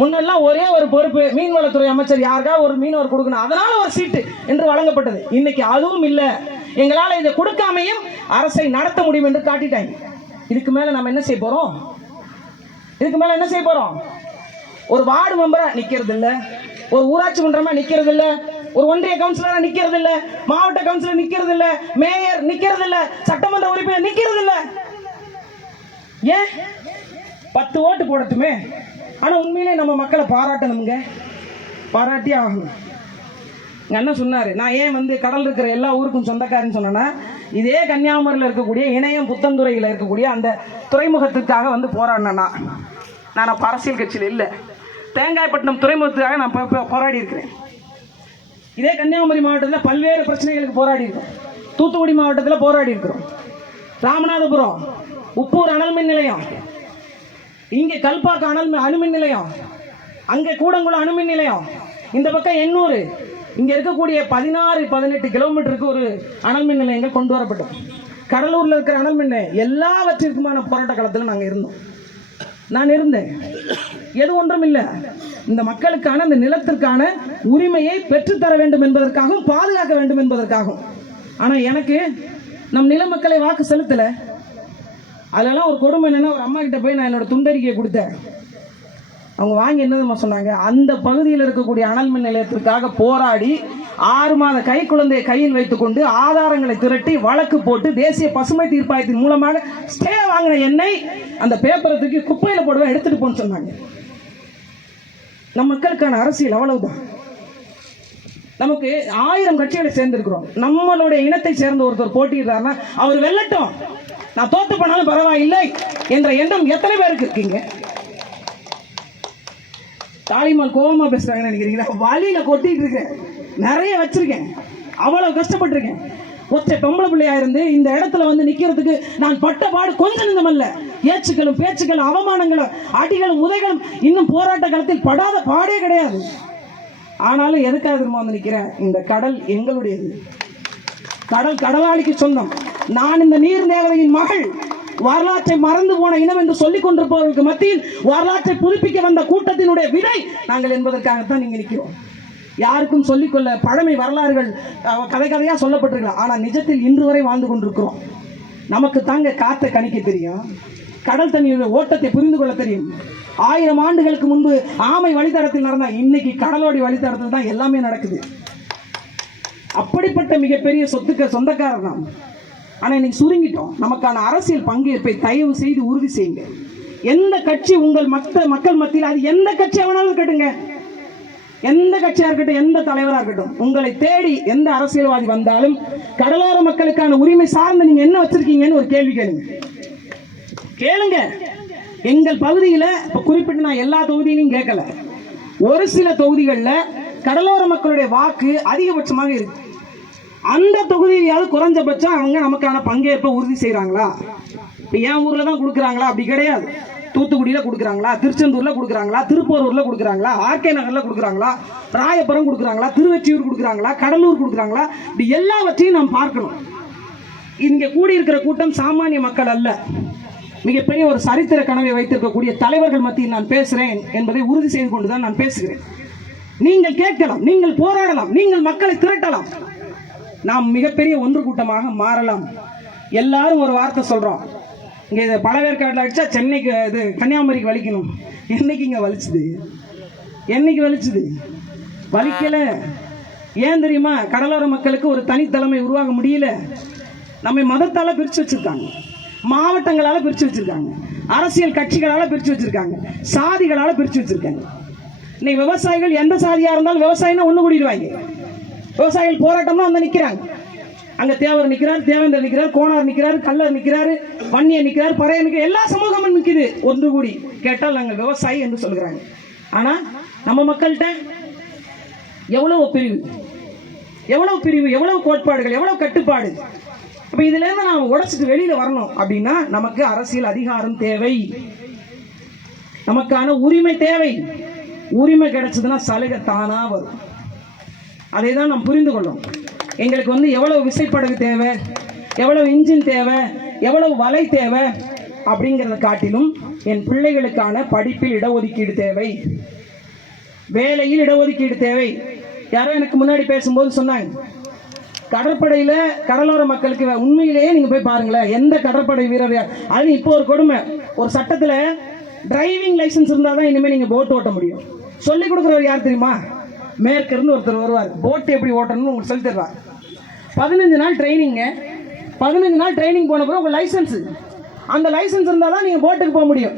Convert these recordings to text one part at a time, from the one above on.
முன்னெல்லாம் ஒரே ஒரு பொறுப்பு, மீன்வளத்துறை அமைச்சர் யாருக்கா ஒரு மீனவர் கொடுக்கணும், அதனால ஒரு சீட்டு என்று வழங்கப்பட்டது. இன்னைக்கு அதுவும் இல்லை. எங்களால் இதை கொடுக்காமையும் அரசை நடத்த முடியும் என்று காட்டிட்டாங்க. இதுக்கு மேல நம்ம என்ன செய்ய போறோம்? இதுக்கு மேல என்ன செய்ய போறோம்? ஒரு வார்டு மெம்பரா நிக்கிறது இல்ல, ஒரு ஊராட்சி மன்றமா நிக்கிறது இல்ல, ஒரு ஒன்றிய கவுன்சிலரா நிக்கிறது இல்ல, மாவட்ட கவுன்சிலர் நிக்கிறது இல்ல, மேயர் நிக்கிறது இல்ல, சட்டமன்ற உறுப்பினர் நிக்கிறது இல்ல. ஏன்? 10 ஓட்டு போடட்டுமே. ஆனா உண்மையிலே நம்ம மக்களை பாராட்டணுங்க, பாராட்டி ஆகணும். எங்க அண்ணன் சொன்னாரு, நான் ஏன் கடல் இருக்கிற எல்லா ஊருக்கும் சொந்தக்காரன்னு சொன்னா, இதே கன்னியாகுமரியில் இருக்கக்கூடிய இணையம் புத்தந்துறையில் இருக்கக்கூடிய அந்த துறைமுகத்துக்காக போராடினா. நான் அரசியல் கட்சியில் இல்லை, தேங்காய்பட்டினம் துறைமுகத்துக்காக நான் போராடி இருக்கிறேன். இதே கன்னியாகுமரி மாவட்டத்தில் பல்வேறு பிரச்சனைகளுக்கு போராடி இருக்கோம். தூத்துக்குடி மாவட்டத்தில் போராடி இருக்கிறோம். ராமநாதபுரம் உப்பூர் அனல்மின் நிலையம், இங்கே கல்பாக்கம் அணுமின் நிலையம், அங்கே கூடங்குளம் அணுமின் நிலையம், இந்த பக்கம் எண்ணூர், இங்கே இருக்கக்கூடிய 16-18 கிலோமீட்டருக்கு ஒரு அனல்மின் நிலையங்கள் கொண்டு வரப்பட்டோம். கடலூரில் இருக்கிற அனல்மின் நிலையம் எல்லாவற்றிற்குமான போராட்ட காலத்தில் நாங்கள் இருந்தோம். நான் இருந்தேன். எது ஒன்றும் இல்லை, இந்த மக்களுக்கான இந்த நிலத்திற்கான உரிமையை பெற்றுத்தர வேண்டும் என்பதற்காகவும் பாதுகாக்க வேண்டும் என்பதற்காகவும். ஆனால் எனக்கு நம் நில மக்களை வாக்கு செலுத்தலை. அதெல்லாம் ஒரு கொடுமை என்னன்னா, ஒரு அம்மா கிட்ட போய் நான் என்னோட துண்டறிக்கையை கொடுத்தேன். அவங்க வாங்கி என்னதுமா சொன்னாங்க, அந்த பகுதியில் இருக்கக்கூடிய அனல் மின் நிலையத்திற்காக போராடி 6 மாத கை குழந்தையை கையில் வைத்துக்கொண்டு ஆதாரங்களை திரட்டி வழக்கு போட்டு தேசிய பசுமை தீர்ப்பாயத்தின் மூலமாக ஸ்டே வாங்கின என்னை அந்த பேப்பரை தூக்கி குப்பையில போடுவேன், எடுத்துட்டு போன்னு சொன்னாங்க. நம் மக்களுக்கான அரசியல் அவ்வளவுதான். நமக்கு 1000 கட்சிகளை சேர்ந்திருக்கிறோம். நம்மளுடைய இனத்தை சேர்ந்த ஒருத்தர் போட்டியிடுறாருன்னா அவர் வெல்லட்டும், நான் தோத்து போனாலும் பரவாயில்லை என்ற எண்ணம் எத்தனை பேருக்கு இருக்கீங்க? தாலிமால் கோபமா பேசுறாங்கன்னு நினைக்கிறீங்களா? வழியில கொட்டிட்டு இருக்கேன், நிறைய வச்சிருக்கேன், அவ்வளவு கஷ்டப்பட்டிருக்கேன். ஒற்றை பொம்பளை பிள்ளையா இருந்து இந்த இடத்துல நிக்கிறதுக்கு நான் பட்ட பாடு கொஞ்சம் நிமிடமல்ல. ஏச்சுக்களும் பேச்சுக்களும் அவமானங்களும் அடிகளும் உதைகளும் இன்னும் போராட்ட காலத்தில் படாத பாடே கிடையாது. ஆனாலும் எதுக்காக திரும்ப நிக்கிறேன்? இந்த கடல் எங்களுடையது, கடல் கடலாளிக்கு சொந்தம். நான் இந்த நீர் தேவதையின் மகள், வரலாற்றை மறந்து போன இனம் என்று சொல்லிக் கொண்டிருப்பவர்களுக்கு மத்தியில் வரலாற்றை புதுப்பிக்க வந்த கூட்டத்தினுடைய விடை நாங்கள் என்பதற்காகத்தான் நீங்க நிற்கிறோம். யாருக்கும் சொல்லிக்கொள்ள பழமை வரலாறுகள் கதை கதையா சொல்லப்பட்டிருக்கலாம். ஆனால் நிஜத்தில் இன்று வரை வாழ்ந்து கொண்டிருக்கிறோம். நமக்கு தாங்க காற்றை கணிக்க தெரியும், கடல் தண்ணியுடைய ஓட்டத்தை புரிந்து கொள்ள தெரியும். 1000 ஆண்டுகளுக்கு முன்பு ஆமை வழித்தடத்தில் நடந்தா இன்னைக்கு கடலோடி வழித்தடத்தில் தான் எல்லாமே நடக்குது. அப்படிப்பட்ட மிகப்பெரிய சொந்தக்காரர் நாம். ஆனால் இன்னைக்கு சுருங்கிட்டோம். நமக்கான அரசியல் பங்கேற்பை தயவு செய்து உறுதி செய்யுங்க. எந்த கட்சி உங்கள் மக்கள் மத்தியில், அது எந்த கட்சி வேணாலும் இருக்கட்டுங்க, எந்த கட்சியா இருக்கட்டும், எந்த தலைவராக இருக்கட்டும், உங்களை தேடி எந்த அரசியல்வாதி வந்தாலும் கடலோர மக்களுக்கான உரிமை சார்ந்து நீங்க என்ன வச்சிருக்கீங்கன்னு ஒரு கேள்வி கேளுங்க. எங்கள் பகுதியில் இப்ப குறிப்பிட்டு நான் எல்லா தொகுதியிலையும் கேட்கல, ஒரு சில தொகுதிகளில் கடலோர மக்களுடைய வாக்கு அதிகபட்சமாக இருக்கு. அந்த தொகுதியாவது குறைஞ்சபட்சம் அவங்க நமக்கான பங்கேற்பை உறுதி செய்யறாங்களா? இப்போ என் ஊர்ல தான் கொடுக்குறாங்களா? அப்படி கிடையாது. தூத்துக்குடியில் கொடுக்குறாங்களா, திருச்செந்தூரில் கொடுக்குறாங்களா, திருப்பூரூரில் கொடுக்குறாங்களா, ஆர்கே நகரில் கொடுக்குறாங்களா, ராயபுரம் கொடுக்குறாங்களா, திருவெற்றியூர் கொடுக்குறாங்களா, கடலூர் கொடுக்குறாங்களா? இப்படி எல்லாவற்றையும் நாம் பார்க்கணும். இங்கே கூடியிருக்கிற கூட்டம் சாமானிய மக்கள் அல்ல, மிகப்பெரிய ஒரு சரித்திர கனவை வைத்திருக்கக்கூடிய தலைவர்கள் மத்தியில் நான் பேசுகிறேன் என்பதை உறுதி செய்து கொண்டுதான் நான் பேசுகிறேன். நீங்கள் கேட்கலாம், நீங்கள் போராடலாம், நீங்கள் மக்களை திரட்டலாம், நாம் மிகப்பெரிய ஒன்று கூட்டமாக மாறலாம். எல்லாரும் ஒரு வார்த்தை சொல்றோம், இங்க இதை பழவேற்காட்டில் அடிச்சா சென்னைக்கு இது கன்னியாகுமரிக்கு வலிக்கணும். என்னைக்கு இங்க வலிச்சுது? என்னைக்கு வலிச்சுது? வலிக்கல. ஏன் தெரியுமா? கடலோர மக்களுக்கு ஒரு தனித்தலைமை உருவாக முடியல. நம்மை மதத்தால பிரிச்சு வச்சிருக்காங்க, மாவட்டங்களால பிரிச்சு வச்சிருக்காங்க, அரசியல் கட்சிகளால பிரிச்சு வச்சிருக்காங்க, சாதிகளால பிரிச்சு வச்சிருக்காங்க. இன்னைக்கு விவசாயிகள் எந்த சாதியா இருந்தாலும் விவசாயினா ஒண்ணு கூடிடுவாங்க. விவசாயிகள் போராட்டம்னா நிக்கிறாங்க. அங்க தேவர் நிக்கிறார், தேவேந்தர் நிக்கிறார், கோனார் நிக்கிறார், கல்லர் நிக்கிறாரு, வன்னியர் நிக்கிறார், பறையர் நிக்கிறார், எல்லா சமூகமும் நிக்குது ஒன்று கூடி. கேட்டால் நாங்கள் விவசாயி என்று சொல்கிறாங்க. ஆனா நம்ம மக்கள்கிட்ட எவ்வளவு பிரிவு, எவ்வளவு பிரிவு, எவ்வளவு கோட்பாடுகள், எவ்வளவு கட்டுப்பாடு. அப்ப இதுல இருந்து நாம உடைச்சிட்டு வெளியில வரணும் அப்படின்னா நமக்கு அரசியல் அதிகாரம் தேவை, நமக்கான உரிமை தேவை. உரிமை கிடைச்சதுன்னா சலுகை தானா வரும். அதை தான் நாம் புரிந்து கொள்ளும். எங்களுக்கு எவ்வளவு விசைப்படகு தேவை, எவ்வளவு இன்ஜின் தேவை, எவ்வளவு வலை தேவை அப்படிங்கிறத காட்டிலும் என் பிள்ளைகளுக்கான படிப்பில் இடஒதுக்கீடு தேவை, வேலையில் இடஒதுக்கீடு தேவை. யாரோ எனக்கு முன்னாடி பேசும்போது சொன்னாங்க, கடற்படையில கடலோர மக்களுக்கு உண்மையிலேயே நீங்க போய் பாருங்களேன், எந்த கடற்படை வீரர் அது இப்போ ஒரு கொடுமை, ஒரு சட்டத்துல டிரைவிங் லைசன்ஸ் இருந்தாதான் இனிமே நீங்க போட் ஓட்ட முடியும். சொல்லி கொடுக்குறவர் யார் தெரியுமா? மேற்கிருந்து ஒருத்தர் வருவார், போட் எப்படி ஓட்டணும்னு உங்களுக்கு சொல்லி தருவார். 15 நாள் ட்ரைனிங்க. 15 நாள் ட்ரைனிங் போன பிறகு உங்க லைசன்ஸ், அந்த லைசன்ஸ் இருந்தால் தான் நீங்க போட்டுக்கு போக முடியும்.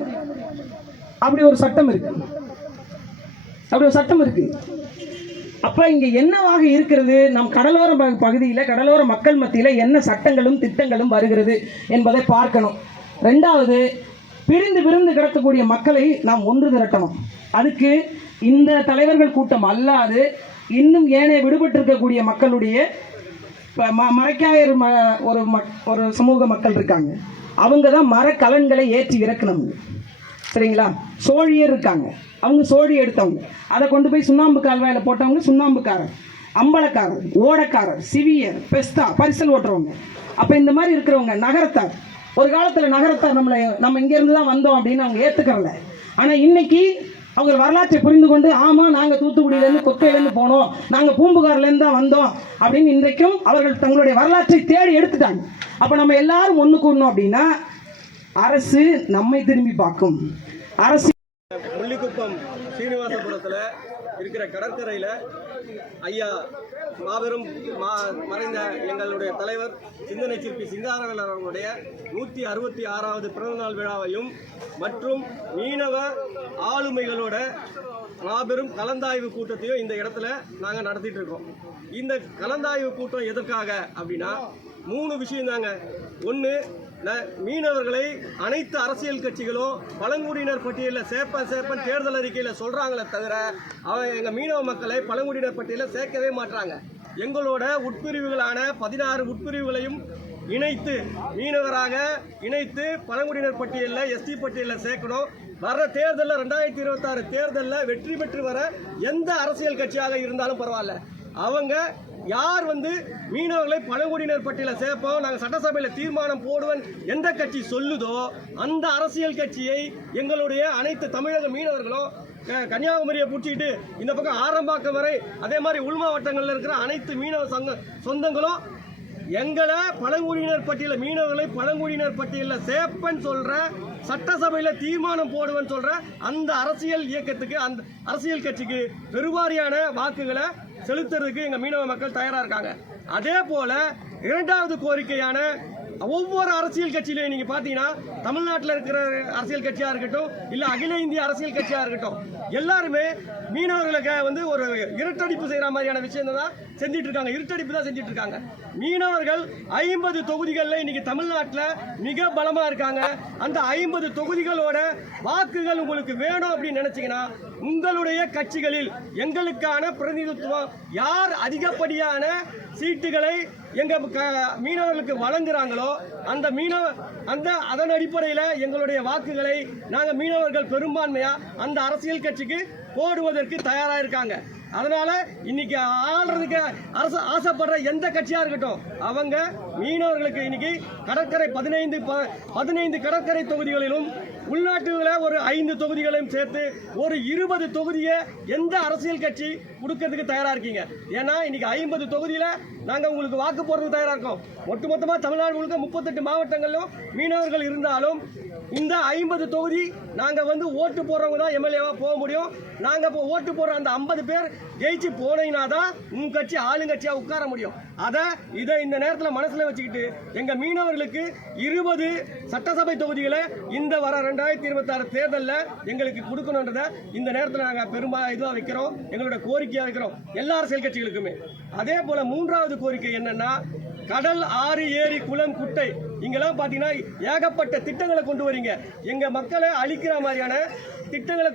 அப்படி ஒரு சட்டம் இருக்கு, அப்படி ஒரு சட்டம் இருக்கு. அப்ப இங்க என்னவாக இருக்கிறது, நம் கடலோர பகுதியில் கடலோர மக்கள் மத்தியில் என்ன சட்டங்களும் திட்டங்களும் வருகிறது என்பதை பார்க்கணும். ரெண்டாவது, பிரிந்து பிரிந்து கிடக்கக்கூடிய மக்களை நாம் ஒன்று திரட்டணும். அதுக்கு இந்த தலைவர்கள் கூட்டம் அல்லாது இன்னும் ஏனைய விடுபட்டிருக்கக்கூடிய மக்களுடைய மரைக்காயர் ஒரு சமூக மக்கள் இருக்காங்க, அவங்க தான் மரக்கலன்களை ஏற்றி இறக்கணும். சரிங்களா? சோழியர் இருக்காங்க, அவங்க சோழி எடுத்தவங்க, அதை கொண்டு போய் சுண்ணாம்பு கால்வாயில் போட்டவங்க சுண்ணாம்புக்காரர், அம்பலக்காரர், ஓடக்காரர், சிவியர், பெஸ்தா, பரிசல் ஓட்டுறவங்க. அப்போ இந்த மாதிரி இருக்கிறவங்க நகரத்தார். ஒரு காலத்தில் நகரத்தார் நம்ம இங்கேருந்து தான் வந்தோம் அப்படின்னு அவங்க ஏற்றுக்கிறல. ஆனால் இன்னைக்கு அவங்க வரலாற்றை புரிந்து கொண்டு, ஆமாம் நாங்கள் தூத்துக்குடியிலேருந்து கொக்கையிலேருந்து போனோம், நாங்கள் பூம்புகார்லேருந்து தான் வந்தோம் அப்படின்னு இன்றைக்கும் அவர்கள் தங்களுடைய வரலாற்றை தேடி எடுத்துட்டாங்க. அப்போ நம்ம எல்லாரும் ஒன்று கூடணும் அப்படின்னா அரசு நம்மை திரும்பி பார்க்கும். அரசு முள்ளிக்குப்பம் சீனிவாசபுரத்தில் இருக்கிற கடற்கரையில் ஐயா மாபெரும் மறைந்த எங்களுடைய தலைவர் சிந்தனை சிற்பி சிங்காரவேலர் அவர்களுடைய 166வது பிறந்தநாள் விழாவையும் மற்றும் மீனவ ஆளுமைகளோட மாபெரும் கலந்தாய்வு கூட்டத்தையும் இந்த இடத்துல நாங்கள் நடத்திட்டு இருக்கோம். இந்த கலந்தாய்வு கூட்டம் எதற்காக அப்படின்னா 3 விஷயம் தாங்க. ஒன்று, மீனவர்களை அனைத்து அரசியல் கட்சிகளும் பழங்குடியினர் பட்டியலில் சேர்ப்பன் தேர்தல் அறிக்கையில் சொல்கிறாங்களே தவிர எங்கள் மீனவ மக்களை பழங்குடியினர் பட்டியலில் சேர்க்கவே மாட்டாங்க. எங்களோட உட்பிரிவுகளான 16 உட்பிரிவுகளையும் இணைத்து மீனவராக இணைத்து பழங்குடியினர் பட்டியலில் எஸ்டி பட்டியலில் சேர்க்கணும். வர தேர்தலில் 2026 தேர்தலில் வெற்றி பெற்று வர எந்த அரசியல் கட்சியாக இருந்தாலும் பரவாயில்ல, அவங்க யார் மீனவர்களை பழங்குடியினர் பட்டியலில் சேர்ப்போம், நாங்கள் சட்டசபையில் தீர்மானம் போடுவோம் எந்த கட்சி சொல்லுதோ அந்த அரசியல் கட்சியை எங்களுடைய அனைத்து தமிழக மீனவர்களும் கன்னியாகுமரியை பிடிச்சிக்கிட்டு இந்த பக்கம் ஆரம்பாக்கம் வரை, அதே மாதிரி உள் மாவட்டங்களில் இருக்கிற அனைத்து மீனவ சொந்தங்களும் எங்களை பழங்குடியினர் பட்டியலில் மீனவர்களை பழங்குடியினர் பட்டியலில் சேர்ப்பேன்னு சொல்ற, சட்டசபையில் தீர்மானம் போடுவேன்னு சொல்ற அந்த அரசியல் இயக்கத்துக்கு, அந்த அரசியல் கட்சிக்கு பெருவாரியான வாக்குகளை செலுத்துறதுக்கு எங்க மீனவ மக்கள் தயாரா இருக்காங்க. அதே போல 2வது கோரிக்கையான ஒவ்வொரு அரசியல் கட்சியிலையும் நீங்க பாத்தீங்கன்னா தமிழ்நாட்டில் இருக்கிற அரசியல் கட்சியா இருக்கட்டும், இல்ல அகில இந்திய அரசியல் கட்சியா இருக்கட்டும், எல்லாருமே மீனவர்களுக்கு ஒரு இருட்டடிப்பு செய்யற மாதிரியான விஷயம் தான் செஞ்சிட்டு இருக்காங்க. இருட்டடிப்பு தான் செஞ்சிட்டு இருக்காங்க. மீனவர்கள் 50 தொகுதிகளில் இன்னைக்கு தமிழ்நாட்டில் மிக பலமா இருக்காங்க. அந்த 50 தொகுதிகளோட வாக்குகள் உங்களுக்கு வேணும் அப்படின்னு நினைச்சீங்கன்னா உங்களுடைய கட்சிகளில் எங்களுக்கான பிரதிநிதித்துவம் யார் அதிகப்படியான சீட்டுகளை எங்க மீனவர்களுக்கு வழங்குறாங்களோ அதன் அடிப்படையில் எங்களுடைய வாக்குகளை நாங்க மீனவர்கள் பெரும்பான்மையா அந்த அரசியல் கட்சிக்கு போடுவதற்கு தயாரா இருக்காங்க. அதனால இன்னைக்கு ஆள்றதுக்கு அரசு ஆசைப்படுற எந்த கட்சியா இருக்கட்டும், அவங்க மீனவர்களுக்கு இன்னைக்கு கடற்கரை 15 கடற்கரை தொகுதிகளிலும் உள்நாட்டுகளை ஒரு 5 தொகுதிகளையும் சேர்த்து ஒரு 20 தொகுதியை எந்த அரசியல் கட்சி கொடுக்கறதுக்கு தயாரா இருக்கீங்க? ஏன்னா இன்னைக்கு 50 தொகுதியில நாங்க உங்களுக்கு வாக்கு போடுறதுக்கு தயாரா இருக்கோம். ஒட்டுமொத்தமா தமிழ்நாடு முழுக்க 38 மாவட்டங்களிலும் மீனவர்கள் இருந்தாலும் இந்த 50 தொகுதி நாங்க ஓட்டு போறவங்க தான் எம்எல்ஏவா போக முடியும். நாங்க இப்போ ஓட்டு போற அந்த 50 பேர் ஜெயிச்சு போனீங்கன்னா தான் உங்க கட்சி ஆளுங்கட்சியா உட்கார முடியும். இதை இந்த நேரத்தில் மனசுல வச்சுக்கிட்டு எங்க மீனவர்களுக்கு 20 சட்டசபை தொகுதிகளை இந்த வர 2026 தேர்தலில் எங்களுக்கு கொடுக்கணுன்றத இந்த நேரத்தில் நாங்கள் இதுவாக வைக்கிறோம், எங்களோட கோரிக்கையா வைக்கிறோம் எல்லா அரசியல் கட்சிகளுக்குமே. அதே போல 3வது கோரிக்கை என்னன்னா, கடல், ஆறு, ஏரி, குளம், குட்டை இங்கெல்லாம் பாத்தீங்கன்னா ஏகப்பட்ட திட்டங்களை கொண்டு வரீங்க. எங்க மக்களை அழிக்கிற மாதிரியான திட்டங்களை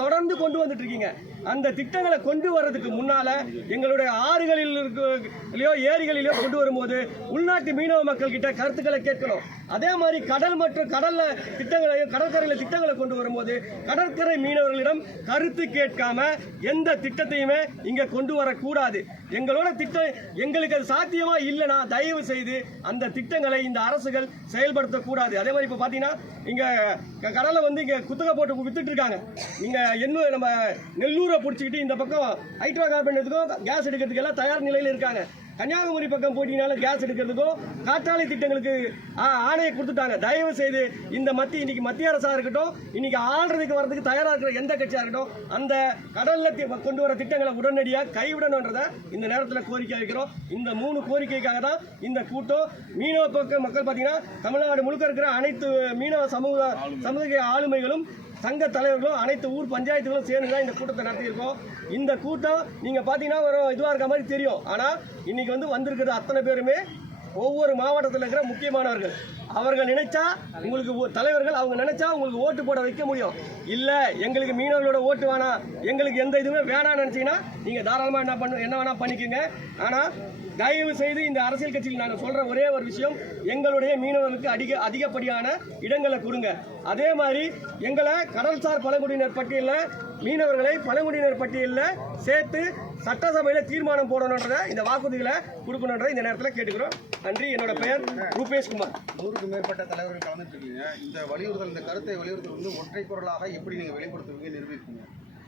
தொடர்ந்து கொண்டு வந்துட்டு இருக்கீங்க. அந்த திட்டங்களை கொண்டு வர்றதுக்கு முன்னால எங்களுடைய ஆறுகளிலோ ஏரிகளிலோ கொண்டு வரும்போது உள்நாட்டு மீனவ மக்கள் கிட்ட கருத்துக்களை கேட்கணும். அதே மாதிரி கடல் மற்றும் கடல்ல திட்டங்களையும் கடற்கரையில திட்டங்களை கொண்டு வரும்போது கடற்கரை மீனவர்களிடம் கருத்து கேட்காம எந்த திட்டத்தையுமே இங்க கொண்டு வரக்கூடாது. எங்களோட திட்டம் எங்களுக்கு அது சாத்தியமா இல்லைன்னா தயவு செய்து அந்த திட்டங்களை இந்த அரசுகள் செயல்படுத்தக்கூடாது. அதே மாதிரி இப்ப பாத்தீங்கன்னா இங்க கடலை இங்க குத்தகை போட்டு வித்துட்டு இருக்காங்க. இங்க நம்ம நெல்லூர் ஊரை பிடிச்சிக்கிட்டு இந்த பக்கம் ஹைட்ரோ கார்பன் எடுத்துக்கும் கேஸ் எடுக்கிறதுக்கு எல்லாம் தயார் நிலையில் இருக்காங்க. கன்னியாகுமரி பக்கம் போட்டினாலும் கேஸ் எடுக்கிறதுக்கும் காற்றாலை திட்டங்களுக்கு ஆணையை கொடுத்துட்டாங்க. தயவு செய்து இந்த இன்னைக்கு மத்திய அரசா இருக்கட்டும், இன்னைக்கு ஆள்றதுக்கு வரதுக்கு தயாரா இருக்கிற எந்த கட்சியா இருக்கட்டும், அந்த கடல்ல கொண்டு வர திட்டங்களை உடனடியாக கைவிடணும்ன்றத இந்த நேரத்தில் கோரிக்கை வைக்கிறோம். இந்த 3 கோரிக்கைக்காக தான் இந்த கூட்டம். மீனவ பக்க மக்கள் பார்த்தீங்கன்னா தமிழ்நாடு முழுக்க இருக்கிற அனைத்து மீனவ சமூக ஆளுமைகளும் சங்க தலைவர்களும் அனைத்து ஊர் பஞ்சாயத்துகளும் சேர்ந்து தான் இந்த கூட்டத்தை நடத்தியிருக்கோம். இந்த கூட்டம் நீங்க பாத்தீங்கன்னா ஒரு இதுவா இருக்க மாதிரி தெரியும். ஆனா இன்னைக்கு வந்திருக்கிறது அத்தனை பேருமே ஒவ்வொரு மாவட்டத்தில் இருக்கிற முக்கியமானவர்கள். அவர்கள் நினைச்சா உங்களுக்கு தலைவர்கள் அவங்க நினைச்சா உங்களுக்கு ஓட்டு போட வைக்க முடியும். இல்ல எங்களுக்கு மீனவர்களோட ஓட்டு வேணாம், எங்களுக்கு எந்த இதுவுமே வேணாம்னு நினைச்சீங்கன்னா நீங்க தாராளமா என்ன வேணா பண்ணிக்கோங்க. ஆனா தயவு செய்து இந்த அரசியல் கட்சியில் நாங்கள் சொல்ற ஒரே ஒரு விஷயம், எங்களுடைய மீனவர்களுக்கு அதிகப்படியான இடங்களை கொடுங்க. அதே மாதிரி எங்களை கடல்சார் பழங்குடியினர் பட்டியலில் மீனவர்களை பழங்குடியினர் பட்டியலில் சேர்த்து சட்டசபையில் தீர்மானம் போடணுன்ற இந்த வாக்குறுதிகளை கொடுக்கணுன்ற இந்த நேரத்தில் கேட்டுக்கிறோம். நன்றி. என்னோட பெயர் ரூபேஷ்குமார். 100க்கும் மேற்பட்ட தலைவர்கள் கலந்துட்டு இருக்கீங்க. இந்த வலியுறுத்தல், இந்த கருத்தை வலியுறுத்தல் ஒற்றை குரலாக எப்படி நீங்க வெளிப்படுத்துவீங்க, நிரூபிப்பீங்க?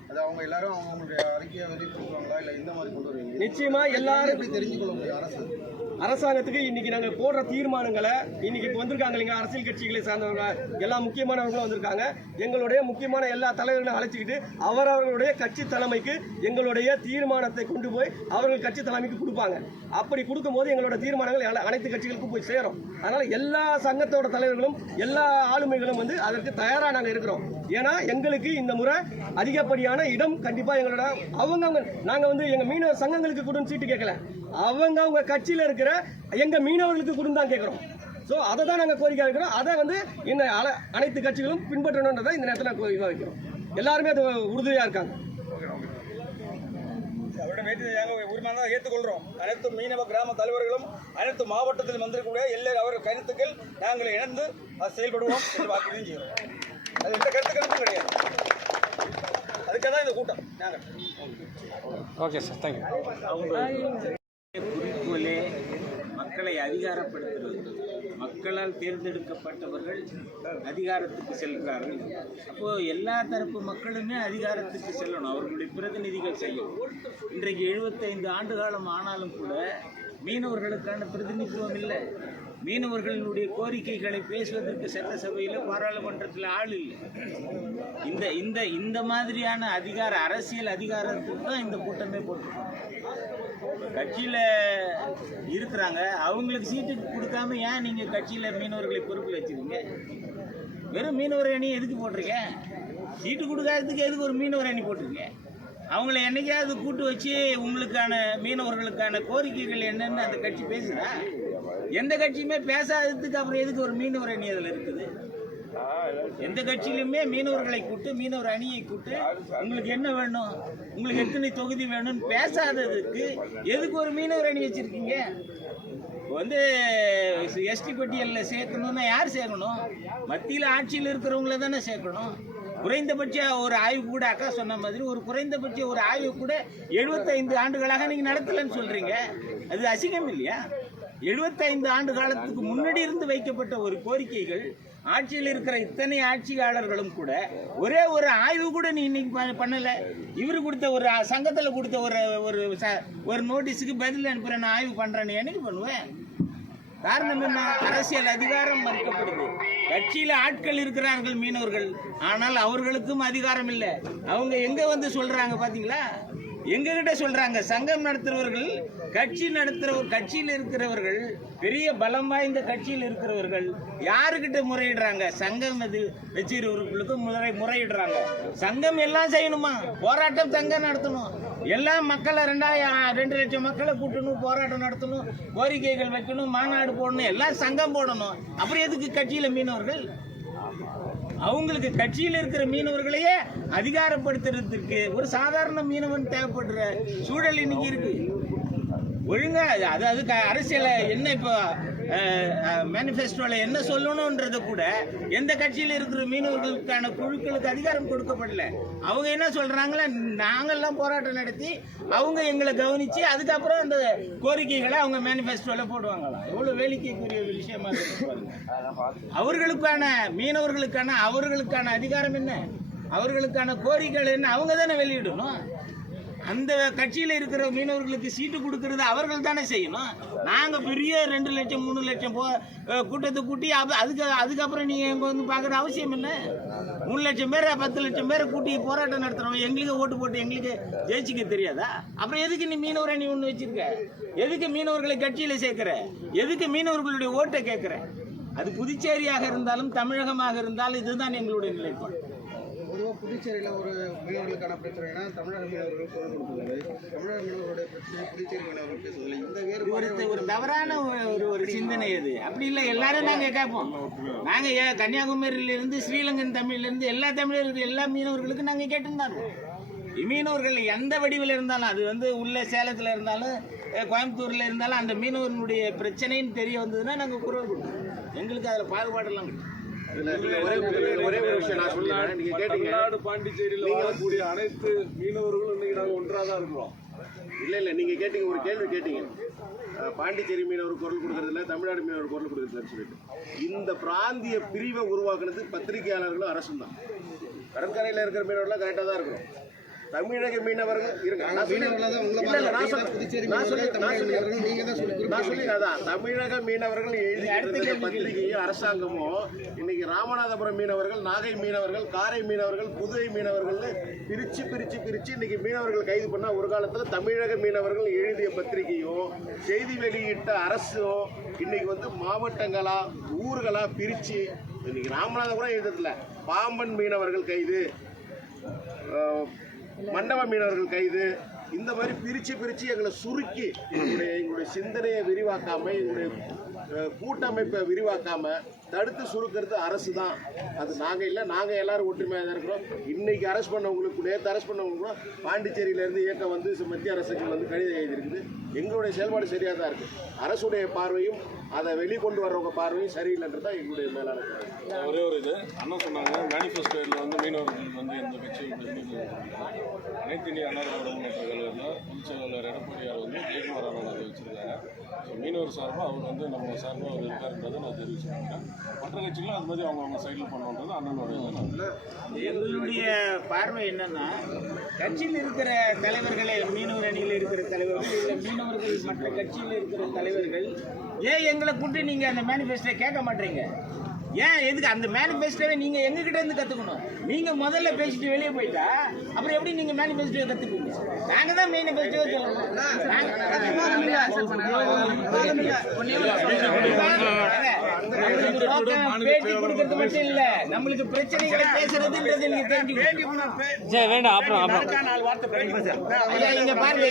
அது அவங்க எல்லாரும் அவங்களுடைய அறிக்கையை வெளிப்படுத்துவாங்களா, இல்ல இந்த மாதிரி கொண்டு வருவீங்க? நிச்சயமா எல்லாரும் எப்படி தெரிஞ்சுக்கொள்ள முடியும்? அரசாங்கத்துக்கு இன்னைக்கு நாங்க போடுற தீர்மானங்களை இன்னைக்கு வந்திருக்காங்க இல்லைங்க, அரசியல் கட்சிகளை சார்ந்தவங்க எல்லா முக்கியமானவர்களும் வந்திருக்காங்க. எங்களுடைய முக்கியமான எல்லா தலைவர்களையும் அழைச்சிக்கிட்டு அவரவர்களுடைய கட்சி தலைமைக்கு எங்களுடைய தீர்மானத்தை கொண்டு போய் அவர்கள் கட்சி தலைமைக்கு கொடுப்பாங்க. அப்படி கொடுக்கும்போது எங்களோட தீர்மானங்கள் அனைத்து கட்சிகளுக்கும் போய் சேரும். அதனால எல்லா சங்கத்தோட தலைவர்களும் எல்லா ஆளுமைகளும் அதற்கு தயாரா நாங்க இருக்கிறோம். ஏன்னா எங்களுக்கு இந்த முறை அதிகப்படியான இடம் கண்டிப்பா எங்களோட நாங்க எங்க மீனவ சங்கங்களுக்கு கூட சீட்டு கேட்கல, அவங்க கட்சியில இருக்கிற எங்க மீனவர்களுக்கு கூட தான் கேட்கிறோம். ஸோ அதை தான் நாங்கள் கோரிக்கை வைக்கிறோம். அதை இந்த அனைத்து கட்சிகளும் பின்பற்றணுன்றதை இந்த நேரத்தில் கோரிக்கை வைக்கிறோம். எல்லாருமே அது உறுதியாக இருக்காங்க. உரிமையாக ஏற்றுக்கொள்கிறோம். அனைத்து மீனவ கிராம தலைவர்களும் அனைத்து மாவட்டத்தில் வந்திருக்கக்கூடிய எல்லா அவர்கள் கருத்துக்கள் நாங்கள் இணைந்து செயல்படுவோம் என்று வாக்குறுதி செய்கிறோம். அது எந்த கருத்துக்களும் கிடையாது. அதுக்காக தான் இந்த கூட்டம். நாங்கள் ஓகே சார், தேங்க்யூ. குறிக்கோளே மக்களை அதிகாரப்படுத்துவது. மக்களால் தேர்ந்தெடுக்கப்பட்டவர்கள் அதிகாரத்துக்கு செல்கிறார்கள். அப்போ எல்லா தரப்பு மக்களுமே அதிகாரத்துக்கு செல்லணும், அவர்களுடைய பிரதிநிதிகள் செய்யும். இன்றைக்கு 75 ஆண்டு காலம் ஆனாலும் கூட மீனவர்களுக்கான பிரதிநிதித்துவம் இல்லை. மீனவர்களுடைய கோரிக்கைகளை பேசுவதற்கு சட்டசபையில் பாராளுமன்றத்தில் ஆள் இல்லை. இந்த மாதிரியான அரசியல் அதிகாரத்துக்கு தான் இந்த கூட்டமே போட்டிருக்கோம். கட்சியில் இருக்கிறாங்க, அவங்களுக்கு சீட்டு கொடுக்காம ஏன் நீங்கள் கட்சியில் மீனவர்களை பொறுப்பில் வச்சுருங்க? வெறும் மீனவர் அணி எதுக்கு போட்டிருக்க? சீட்டு கொடுக்காததுக்கு எதுக்கு ஒரு மீனவர் அணி போட்டிருக்க? அவங்கள என்னைக்காவது கூட்டு வச்சு உங்களுக்கான மீனவர்களுக்கான கோரிக்கைகள் என்னன்னு அந்த கட்சி பேசுதா? எந்த கட்சியுமே பேசாததுக்கு அப்புறம் எதுக்கு ஒரு மீனவர் அணி அதில் இருக்குது? எந்த கட்சியிலுமே மீனவர்களை கூட்டு, மீனவர் அணியை கூட்டு, உங்களுக்கு என்ன வேணும், உங்களுக்கு எத்தனை தொகுதி வேணும்னு பேசாததுக்கு எதுக்கு ஒரு மீனவர் அணி வச்சிருக்கீங்க? எஸ்டி பட்டியலில் சேர்க்கணும்னா யார் சேர்க்கணும்? மத்தியில் ஆட்சியில் இருக்கிறவங்கள தானே சேர்க்கணும். குறைந்தபட்ச ஒரு ஆய்வு கூட, அக்கா சொன்ன மாதிரி ஒரு குறைந்தபட்ச ஒரு ஆய்வு கூட 75 ஆண்டுகளாக நீங்க நடத்தலன்னு சொல்றீங்க. அது அசிங்கம் இல்லையா? 75 ஆண்டு காலத்துக்கு முன்னாடி இருந்து வைக்கப்பட்ட ஒரு கோரிக்கைகள், ஆட்சியில் இருக்கிற இத்தனை ஆட்சியாளர்களும் கூட ஒரே ஒரு ஆய்வு கூட நீ இன்னைக்கு பண்ணல. இவரு கொடுத்த ஒரு சங்கத்தில் கொடுத்த ஒரு நோட்டீஸுக்கு பதில் அனுப்புற நான் ஆய்வு பண்றேன்னு என்னைக்கு பண்ணுவேன்? காரணம் என்ன? அரசியல் அதிகாரம் மறுக்கப்படுது. கட்சியில ஆட்கள் இருக்கிறார்கள் மீனவர்கள், ஆனால் அவர்களுக்கும் அதிகாரம் இல்லை. அவங்க எங்க சொல்றாங்க பாத்தீங்களா? எங்க கிட்ட சொல்றாங்க, சங்கம் நடத்துறவர்கள், கட்சியில் இருக்கிறவர்கள், பெரிய பலம் வாய்ந்த கட்சியில் இருக்கிறவர்கள் யாருக்கிட்ட முறையிடுறாங்க? சங்கம் வச்சிருவர்களுக்கு முறையிடுறாங்க. சங்கம் எல்லாம் செய்யணுமா? போராட்டம் சங்கம் நடத்தணும். எல்லா மக்களை 2 லட்சம் மக்களை கூட்டணும், போராட்டம் நடத்தணும், கோரிக்கைகள் வைக்கணும், மாநாடு போடணும், எல்லாம் சங்கம் போடணும். அப்புறம் எதுக்கு கட்சியில மீனவர்கள்? அவங்களுக்கு கட்சியில் இருக்கிற மீனவர்களையே அதிகாரப்படுத்துறதுக்கு ஒரு சாதாரண மீனவன் தேவைப்படுற சூழல் இன்னைக்கு இருக்கு. ஒழுங்கா அதாவது அரசியல என்ன இப்போ மேனிஃபெஸ்டோல என்ன சொல்லணும்ன்றத கூட எந்த கட்சியில் இருக்கிற மீனவர்களுக்கான குழுக்களுக்கு அதிகாரம் கொடுக்கப்படல. அவங்க என்ன சொல்றாங்களா, நாங்கெல்லாம் போராட்டம் நடத்தி அவங்க எங்களை கவனிச்சு அதுக்கப்புறம் அந்த கோரிக்கைகளை அவங்க மேனிஃபெஸ்டோல போடுவாங்களா? எவ்வளவு வேடிக்கைக்குரிய விஷயமா இருக்கு. அவர்களுக்கான மீனவர்களுக்கான அவர்களுக்கான அதிகாரம் என்ன? அவர்களுக்கான கோரிக்கைகள் என்ன அவங்க தானே வெளியிடணும். அந்த கட்சியில் இருக்கிற மீனவர்களுக்கு சீட்டு கொடுக்கறது அவர்கள் தானே செய்யணும். நாங்கள் பெரிய 2 லட்சம் 3 லட்சம் கூட்டத்தை கூட்டி அதுக்கப்புறம் நீங்கள் எங்கே வந்து பார்க்குற அவசியம் என்ன? 3 லட்சம் பேர் 10 லட்சம் பேரை கூட்டி போராட்டம் நடத்துகிறோம். எங்களுக்கு ஓட்டு போட்டு எங்களுக்கு ஜெயிச்சிக்க தெரியாதா? அப்புறம் எதுக்கு நீ மீனவர் அணி ஒன்று வச்சிருக்க? எதுக்கு மீனவர்களை கட்சியில் சேர்க்குற? எதுக்கு மீனவர்களுடைய ஓட்டை கேட்குற? அது புதுச்சேரியாக இருந்தாலும் தமிழகமாக இருந்தாலும் இதுதான் எங்களுடைய நிலைப்பாடு. பொதுவாக புதுச்சேரியில் ஒரு மீனவர்களுக்கான பிரச்சனைனா தமிழக மீனவர்கள் குரல் கொடுக்குறது, தமிழக மீனவர்களுடைய பிரச்சனை புதுச்சேரி மீனவர்கள் பேசுவதில்லை. இந்த வேறுபாடு ஒரு தவறான ஒரு சிந்தனை அது. அப்படி இல்லை, எல்லாரும் நாங்கள் கேட்போம். நாங்கள் கன்னியாகுமரியிலிருந்து ஸ்ரீலங்கன் தமிழ்லேருந்து எல்லா தமிழர்கள் எல்லா மீனவர்களுக்கும் நாங்கள் கேட்டுருந்தாங்க. மீனவர்கள் எந்த வடிவில் இருந்தாலும், அது வந்து உள்ள சேலத்தில் இருந்தாலும் கோயம்புத்தூரில் இருந்தாலும், அந்த மீனவர்களுடைய பிரச்சனைன்னு தெரிய வந்ததுன்னா நாங்கள் குரல் கொடுப்போம். எங்களுக்கு அதில் பாகுபாடெல்லாம் கிடையாது. ஒரே ஒரு விஷயம் நான் சொல்றேன். நீங்க கேட்டீங்க தமிழ்நாடு பாண்டிச்சேரியில் வாழக்கூடிய அனைத்து மீனவர்களும் இன்னைக்கு நாங்கள் ஒன்றாக தான் இருக்கிறோம். இல்ல நீங்க கேட்டீங்க, ஒரு கேள்வி கேட்டீங்க, பாண்டிச்சேரி மீனவர் குரல் கொடுக்கறதில்ல, தமிழ்நாடு மீனவர் குரல் கொடுக்கறதில்லன்னு சொல்லிட்டு. இந்த பிராந்திய பிரிவை உருவாக்குனது பத்திரிகையாளர்களும் அரசும் தான். கடற்கரையில் இருக்கிற மீனவர்கள்லாம் கரெக்டாக தான் இருக்கிறோம். தமிழக மீனவர்கள் தமிழக மீனவர்கள் எழுதி பத்திரிகையும் அரசாங்கமும் இன்னைக்கு ராமநாதபுரம் மீனவர்கள், நாகை மீனவர்கள், காரை மீனவர்கள், புதுவை மீனவர்கள் பிரிச்சு இன்னைக்கு மீனவர்கள் கைது பண்ணா, ஒரு காலத்துல தமிழக மீனவர்கள் எழுதிய பத்திரிகையும் செய்தி வெளியிட்ட அரசும் இன்னைக்கு வந்து மாவட்டங்களா ஊர்களா பிரிச்சு இன்னைக்கு ராமநாதபுரம் எழுதத்துல பாம்பன் மீனவர்கள் கைது, மண்டப மீனவர்கள் கைது, இந்த மாதிரி பிரிச்சு எங்களை சுருக்கி எங்களுடைய சிந்தனையை விரிவாக்காம, எங்களுடைய கூட்டமைப்பை விரிவாக்காம தடுத்து சுருக்கிறது அரசு தான். அது நாங்கள் இல்லை, நாங்கள் எல்லாரும் ஒற்றுமையாக தான் இருக்கிறோம். இன்னைக்கு அரெஸ்ட் பண்ணவங்களுக்கு, நேற்று அரெஸ்ட் பண்ணவங்களுக்கு கூட பாண்டிச்சேரியிலேருந்து இயக்கம் வந்து மத்திய அரசுக்கு வந்து கடிதம் எழுதியிருக்குது. எங்களுடைய செயல்பாடு சரியாக தான் இருக்குது. அரசுடைய பார்வையும் அதை வெளிக்கொண்டு வர்றவங்க பார்வையும் சரியில்லைன்றது தான் எங்களுடைய மேலான. ஒரே ஒரு இது அண்ணா சொன்னாங்க, மேனிஃபெஸ்டோவில் வந்து மீனவர்கள் வந்து எந்த கட்சியும் அனைத்து இந்திய அண்ணா திராவிட முன்னேற்ற கழகத்தில் பொதுச் செயலாளர் எடப்பாடியார் வந்து ஜெயக்குமார் அண்ணன் வச்சிருக்காங்க. ஸோ மீனவர் சார்பாக அவர் வந்து நம்ம சார்பாக அவர் இருக்காருன்றதை நான் தெரிவிச்சுருக்கேன். மற்ற கட்சிகளும் அது மாதிரி அவங்க சைடில் பண்ணுன்றது அண்ணனோட. எங்களுடைய பார்வை என்னன்னா, கட்சியில் இருக்கிற தலைவர்களே, மீனவர் அணியில் இருக்கிற தலைவர்கள் இல்லை, மீனவர்கள் மற்ற கட்சியில் இருக்கிற தலைவர்கள் ஏன் எங்களை கூட்டு நீங்க அந்த மேனிஃபெஸ்டோ கேட்க மாட்டீங்க? ஏன் எதுக்கு அந்த மேனிஃபெஸ்டோவை நீங்க எங்ககிட்ட இருந்து கத்துக்கணும்? நீங்க முதல்ல பேசிட்டு வெளியே போயிட்டா அப்புறம் எப்படி நீங்க மேனிஃபெஸ்டோ கத்துப்பீங்க? நாங்க தான் மேனிஃபெஸ்டோ பேட்டி கொடுக்கறது மட்டும் இல்ல, நம்மளுக்கு பிரச்சனைகளை பேசுறதுன்றது நீங்க தெரிஞ்சுக்கணும். இங்க பாருங்க,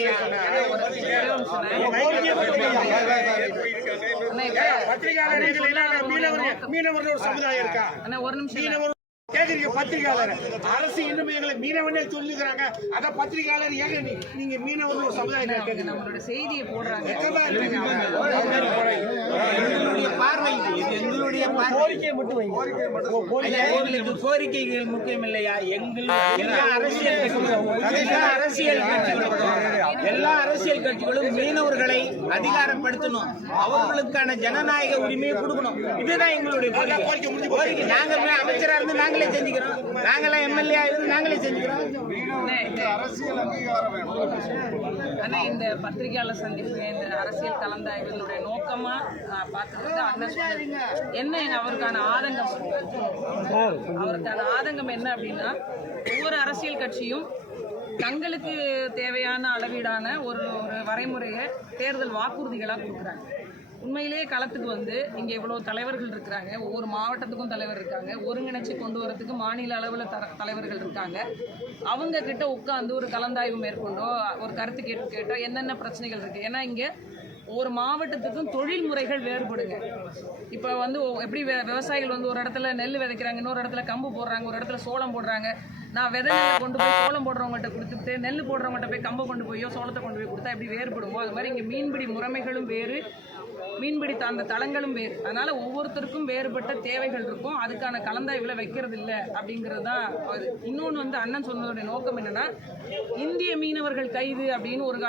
மீனவர்கள் ஒரு சமுதாயம் இருக்கா? ஒரு நிமிஷம் கேக்குறீங்க. பத்திரிகையாளர் அரசு இன்னும் எங்களை மீனவனே சொல்லுகிறாங்க. அத பத்திரிகையாளர் ஏங்க நீங்க மீனவர்கள் ஒரு சமுதாயம் கேக்குறீங்க? நம்மளோட செய்தியை போடுறாங்க. கோரிக்கை மட்டும் வைங்க. கோரிக்கைகள் முக்கியம் இல்லையா? எல்லா அரசியல் கட்சிகளும் மீனவர்களை அதிகாரப்படுத்தணும், அவர்களுக்கான ஜனநாயக உரிமையை கொடுக்கணும். இதுதான் எங்களுடைய கோரிக்கை. நாங்க அமைச்சரா இருந்து நாங்களே செஞ்சுக்கிறோம், நாங்களாம் எம்எல்ஏ இருந்து நாங்களே செஞ்சுக்கிறோம். ஆனா இந்த பத்திரிகையாளர் சந்திப்பு, இந்த அரசியல் கலந்தாய்வுகளுடைய நோக்கமா பார்க்கறது அண்ணன் என்ன, அவருக்கான ஆதங்கம் என்ன அப்படின்னா, ஒவ்வொரு அரசியல் கட்சியும் தங்களுக்கு தேவையான அளவீடான ஒரு வரைமுறையை தேர்தல் வாக்குறுதிகளாக கொடுக்குறாங்க. உண்மையிலேயே களத்துக்கு வந்து இங்கே இவ்வளோ தலைவர்கள் இருக்கிறாங்க, ஒவ்வொரு மாவட்டத்துக்கும் தலைவர் இருக்காங்க, ஒருங்கிணைச்சு கொண்டு வரதுக்கு மாநில அளவில் தலைவர்கள் இருக்காங்க. அவங்க கிட்ட உட்காந்து ஒரு கலந்தாய்வு மேற்கொண்டோ ஒரு கருத்து கேட்டோ என்னென்ன பிரச்சனைகள் இருக்குது. ஏன்னா இங்கே ஒவ்வொரு மாவட்டத்துக்கும் தொழில் முறைகள் வேறுபடுங்க. இப்போ வந்து எப்படி விவசாயிகள் வந்து ஒரு இடத்துல நெல் விதைக்கிறாங்க, இன்னொரு இடத்துல கம்பு போடுறாங்க, ஒரு இடத்துல சோளம் போடுறாங்க. நான் விதைகளை கொண்டு போய் சோளம் போடுறவங்ககிட்ட கொடுத்துட்டு நெல் போடுறவங்ககிட்ட போய் கம்பை கொண்டு போயோ சோளத்தை கொண்டு போய் கொடுத்தா எப்படி வேறுபடுமோ, அது மாதிரி இங்கே மீன்பிடி முறைமைகளும் வேறு, மீன்பிடி அந்த தளங்களும் வேறு. அதனால ஒவ்வொருத்தருக்கும் வேறுபட்ட தேவைகள் இருக்கும். அதுக்கான கலந்தாய்வுல வைக்கிறது இல்லை அப்படிங்கிறது தான். இன்னொன்று வந்து அண்ணன் சொன்னதோடைய நோக்கம் என்னன்னா, இந்திய மீனவர்கள் கைது அப்படின்னு ஒரு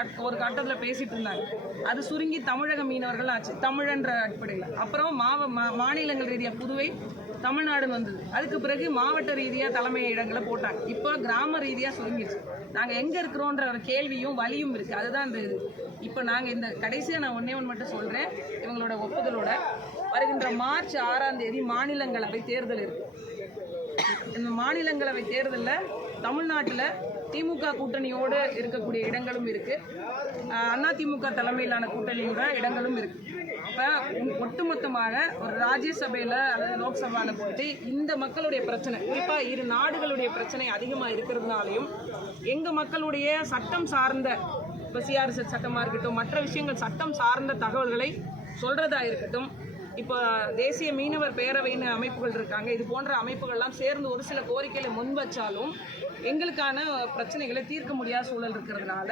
கட்டத்தில் பேசிட்டு இருந்தாங்க. அது சுருங்கி தமிழக மீனவர்கள் ஆச்சு, தமிழன்ற அடிப்படையில். அப்புறம் மாநிலங்கள் ரீதியாக புதுவை, தமிழ்நாடுன்னு வந்தது. அதுக்கு பிறகு மாவட்ட ரீதியாக தலைமை இடங்களை போட்டாங்க. இப்போ கிராம ரீதியாக சுருங்கிடுச்சு. நாங்கள் எங்கே இருக்கிறோன்ற ஒரு கேள்வியும் வலியும் இருக்குது. அதுதான் இந்த இது. இப்போ நாங்கள் இந்த கடைசியாக நான் ஒன்றே ஒன்று மட்டும் சொல்கிறேன். இவங்களோட ஒப்புதலோட வருகின்ற மார்ச் 6ஆம் தேதி மாநிலங்களவை தேர்தல் இருக்குது. இந்த மாநிலங்களவை தேர்தலில் தமிழ்நாட்டில் திமுக கூட்டணியோடு இருக்கக்கூடிய இடங்களும் இருக்குது, அதிமுக தலைமையிலான கூட்டணியோட இடங்களும் இருக்குது. இப்போ ஒட்டுமொத்தமாக ஒரு ராஜ்யசபையில் அல்லது லோக்சபாவில் போட்டு இந்த மக்களுடைய பிரச்சனை, குறிப்பாக இரு நாடுகளுடைய பிரச்சனை அதிகமாக இருக்கிறதுனாலையும் எங்கள் மக்களுடைய சட்டம் சார்ந்த, இப்போ சிஆர்எஸ் சட்டமாக இருக்கட்டும், மற்ற விஷயங்கள் சட்டம் சார்ந்த தகவல்களை சொல்கிறதா இருக்கட்டும், இப்போ தேசிய மீனவர் பேரவைன்னு அமைப்புகள் இருக்காங்க. இது போன்ற அமைப்புகள்லாம் சேர்ந்து ஒரு சில கோரிக்கைகளை முன் வச்சாலும் எங்களுக்கான பிரச்சனைகளை தீர்க்க முடியாத சூழல் இருக்கிறதுனால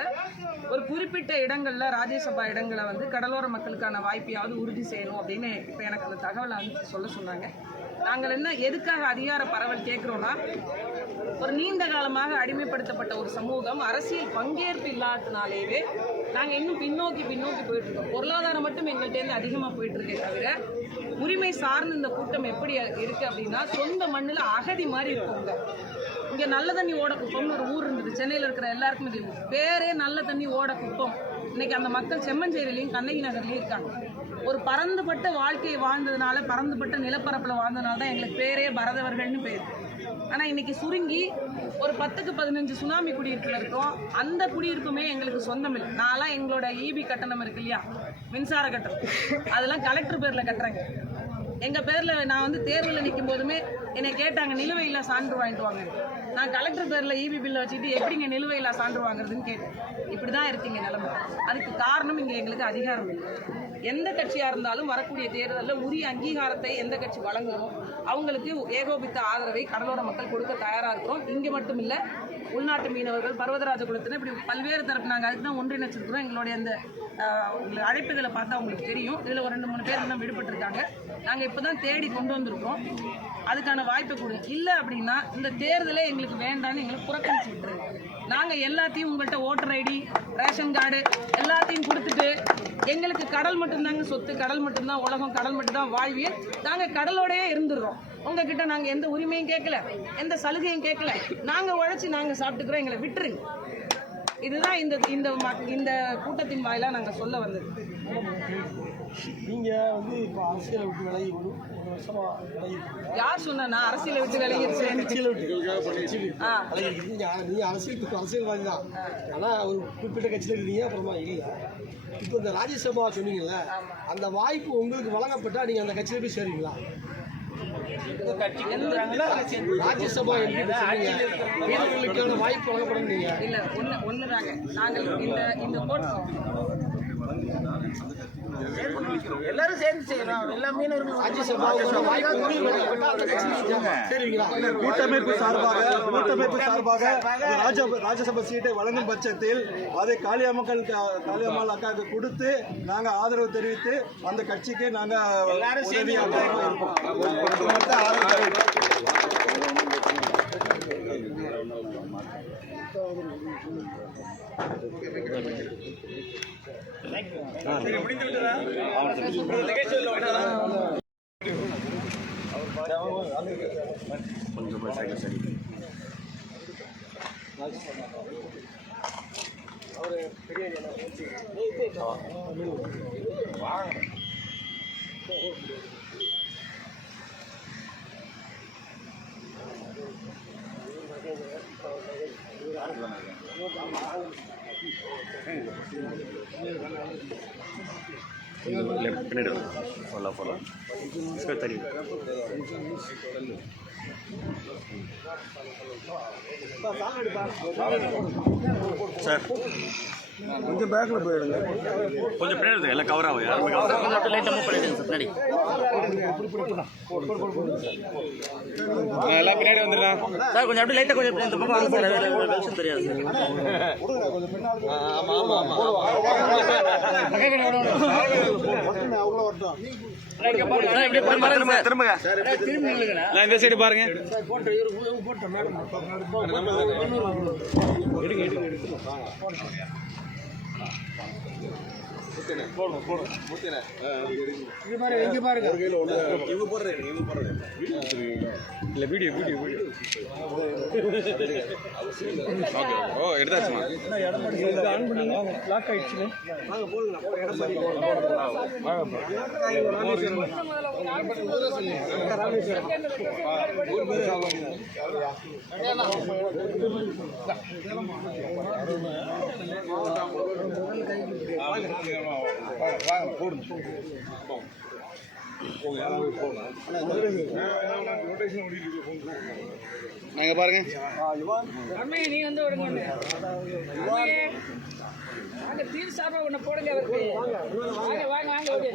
ஒரு குறிப்பிட்ட இடங்களில் ராஜ்யசபா இடங்களை வந்து கடலோர மக்களுக்கான வாய்ப்பையாவது உறுதி செய்யணும் அப்படின்னு இப்போ எனக்கு அந்த தகவலை வந்து சொல்ல சொன்னாங்க. நாங்கள் என்ன எதுக்காக அதிகார பரவல் கேட்குறோன்னா, ஒரு நீண்ட காலமாக அடிமைப்படுத்தப்பட்ட ஒரு சமூகம் அரசியல் பங்கேற்பு இல்லாததுனாலேயே நாங்கள் இன்னும் பின்னோக்கி போயிட்டு இருக்கோம். பொருளாதாரம் மட்டும் எங்கள்கிட்டேருந்து அதிகமாக போயிட்டு இருக்கே தவிர உரிமை சார்ந்து இந்த கூட்டம் எப்படி இருக்கு அப்படின்னா, சொந்த மண்ணில் அகதி மாதிரி இருக்குங்க. இங்கே நல்ல தண்ணி ஓட குப்பம்னு ஒரு ஊர் இருந்தது, சென்னையில் இருக்கிற எல்லாருக்குமே தெரியும். பேரே நல்ல தண்ணி ஓட குப்பம். இன்னைக்கு அந்த மக்கள் செம்மஞ்சேரியிலையும் கண்ணகி நகர்லையும் இருக்காங்க. ஒரு பரந்துபட்ட வாழ்க்கையை வாழ்ந்ததுனால, பரந்துபட்ட நிலப்பரப்பில் வாழ்ந்ததுனால தான் எங்களுக்கு பேரே பரதவர்கள்னு பேர். ஆனால் இன்னைக்கு சுருங்கி ஒரு 10க்கு 15 சுனாமி குடியிருப்பில் இருக்கோம். அந்த குடியிருப்புமே எங்களுக்கு சொந்தம் இல்லை. நான்லாம் எங்களோட ஈபி கட்டணம் இருக்கு இல்லையா, மின்சார கட்டணம், அதெல்லாம் கலெக்டர் பேரில் கட்டுறேங்க. எங்கள் பேரில் நான் வந்து தேர்தலில் நிற்கும் போதுமே என்னை கேட்டாங்க, நிலுவையில்லா சான்று வாங்கிட்டு வாங்க. நான் கலெக்டர் பேரில் ஈபி பில்லை வச்சுட்டு எப்படிங்க நிலுவையில்லா சான்று வாங்குறதுன்னு கேட்டேன். இப்படி தான் இருக்கீங்க நிலைமை. அதுக்கு காரணம் இங்கே எங்களுக்கு அதிகாரம் இல்லை. எந்த கட்சியாக இருந்தாலும் வரக்கூடிய தேர்தலில் உரிய அங்கீகாரத்தை எந்த கட்சி வழங்கணும், அவங்களுக்கு ஏகோபித்த ஆதரவை கடலோர மக்கள் கொடுக்க தயாராக இருக்கிறோம். இங்கே மட்டும் இல்லை, உள்நாட்டு மீனவர்கள், பர்வதராஜ குலத்தினர், இப்படி பல்வேறு தரப்பு நாங்கள் அதுக்கு தான் ஒன்றிணைச்சிருக்கிறோம். எங்களுடைய அந்த அழைப்புகளை பார்த்தா உங்களுக்கு தெரியும். இதில் ஒரு 2-3 பேர் இன்னும் விடுபட்டிருக்காங்க. நாங்கள் இப்போ தான் தேடி கொண்டு வந்திருக்கோம். அதுக்கான வாய்ப்பை கொடுங்க. இல்லை அப்படின்னா இந்த தேர்தலே எங்களுக்கு வேண்டான்னு எங்களுக்கு புறக்கணிச்சு விட்டுருங்க. நாங்கள் எல்லாத்தையும் உங்கள்கிட்ட ஓட்டர் ஐடி, ரேஷன் கார்டு எல்லாத்தையும் கொடுத்துட்டு எங்களுக்கு கடல் மட்டும்தாங்க சொத்து, கடல் மட்டும்தான் உலகம், கடல் மட்டும்தான் வாழ்வியல், நாங்கள் கடலோடையே இருந்துடுறோம். உங்ககிட்ட நாங்கள் எந்த உரிமையும் கேட்கல, எந்த சலுகையும் கேட்கல. நாங்கள் உழைச்சி நாங்கள் சாப்பிட்டுக்கிறோம், எங்களை விட்டுருங்க. இதுதான் இந்த கூட்டத்தின் வாயிலாக நாங்கள் சொல்ல வந்தது. நீங்கள் வந்து இப்போ அரசியலை விட்டு விலகி ஒரு வருஷமா விலகி, யார் சொன்னா அரசியலை விட்டு விலகி அரசியலை விட்டு நீங்கள் அரசியல்வாதி தான், ஆனால் ஒரு குறிப்பிட்ட கட்சியில் இருக்கீங்க, அப்புறமா இல்லை. இப்போ இந்த ராஜ்யசபா சொன்னீங்கல்ல, அந்த வாய்ப்பு உங்களுக்கு வழங்கப்பட்டால் நீங்கள் அந்த கட்சியில் போய் சேருவீங்களா? ராஜ்யசபா மீனவர்களுக்கான வாய்ப்பு வழங்கப்படும். நீங்க இல்ல ஒண்ணுதாங்க, நாங்கள் இந்த எல்லாரும் சேர்ந்து செய்யறோம். எல்லா மீனவர்களும் கூட்டமைப்பு சார்பாக ராஜ்யசபா சீட்டை வழங்கும் பட்சத்தில் அதை காளியம்மாள் அக்காவுக்கு கொடுத்து நாங்க ஆதரவு தெரிவித்து அந்த கட்சிக்கு நாங்க உதவியாக இருப்போம். முடிந்து விட்டதா? நிகழ்ச்சியில் पिन्नीड फॉलो इसका तरीका सर கொஞ்சம் பேக்கில் போயிடுங்க. கொஞ்சம் பின்னாடி இருக்கு, எல்லாம் கவர் ஆகும். யாருமே cover ஆகும். லைட்டாக மூவ் பண்ணிடுங்க சார் பின்னாடி. எல்லாம் பின்னாடி வந்துடலாம் சார் கொஞ்சம் அப்படியே லைட்டாக கொஞ்சம் இந்த பக்கம் வாங்க சார். வெளிச்சம் தெரியாது சார். திரும்புங்க. இந்த சைடு பாருங்க. இல்ல வீடியோ ஓ எடுத்தாச்சுமா. நாங்க பாருங்க. நீ வந்து விடுங்க. வாங்க தீர் சாப்பிட ஒன்று போடுங்க அவருக்கு. வாங்க வாங்க வாங்க வாங்க.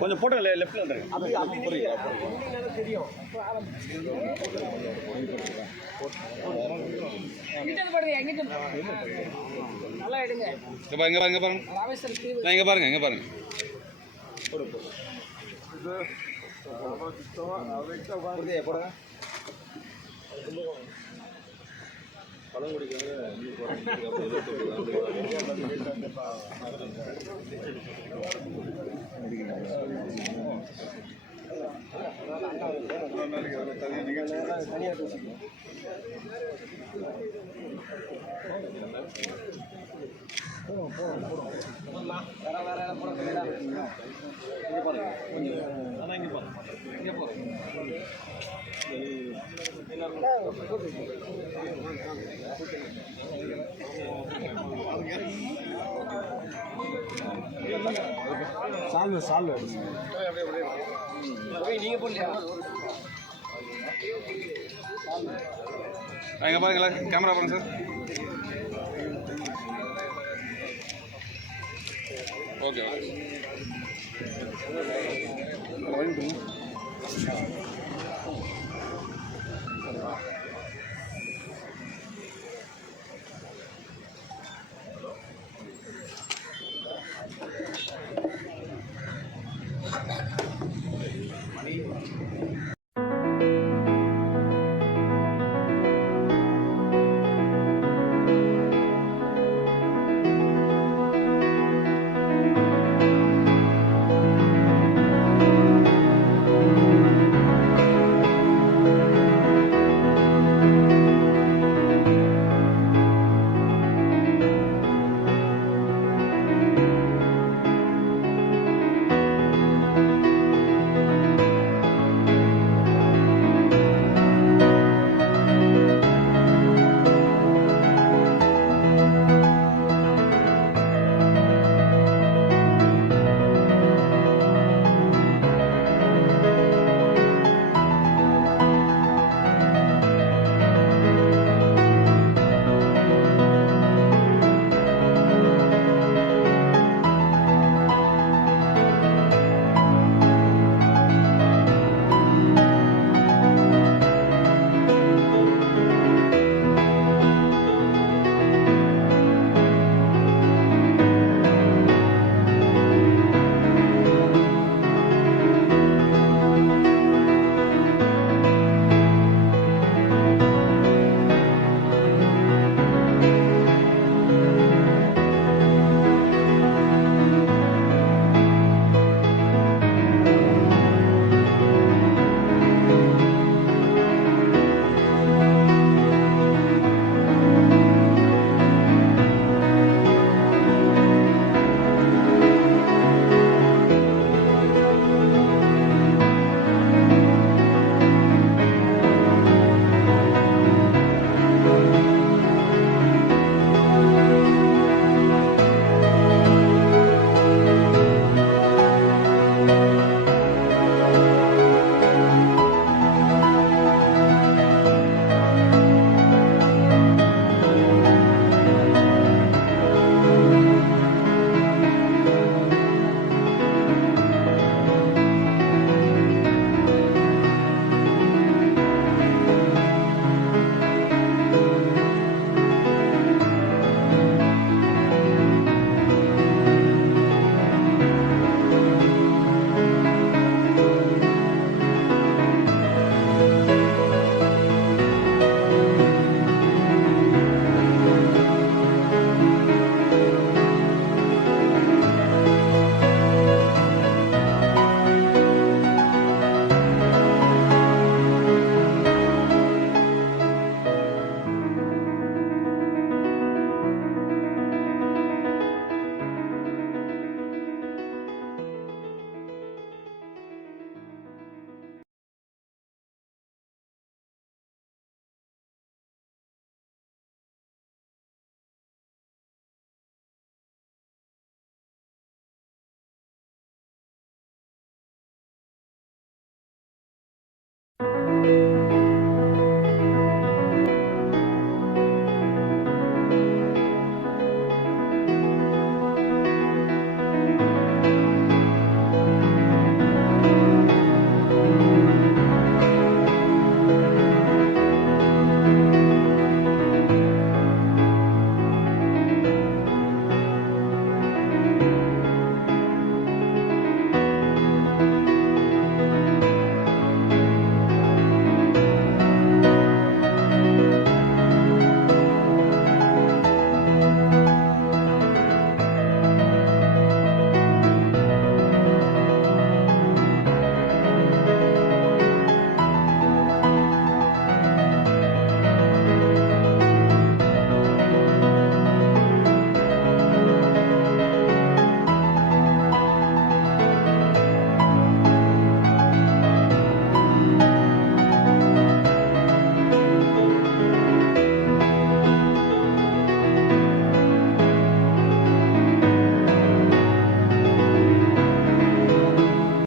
கொஞ்சம் போட்டோ லெஃப்ட்ல வந்துருங்க. நல்லா எடுங்க. இங்க பாருங்க. இங்க பாருங்க. சால்வ் நீங்க போடலையா? இங்க பாருங்களேன், கேமரா பாருங்க சார். ஓகே வணக்கம்.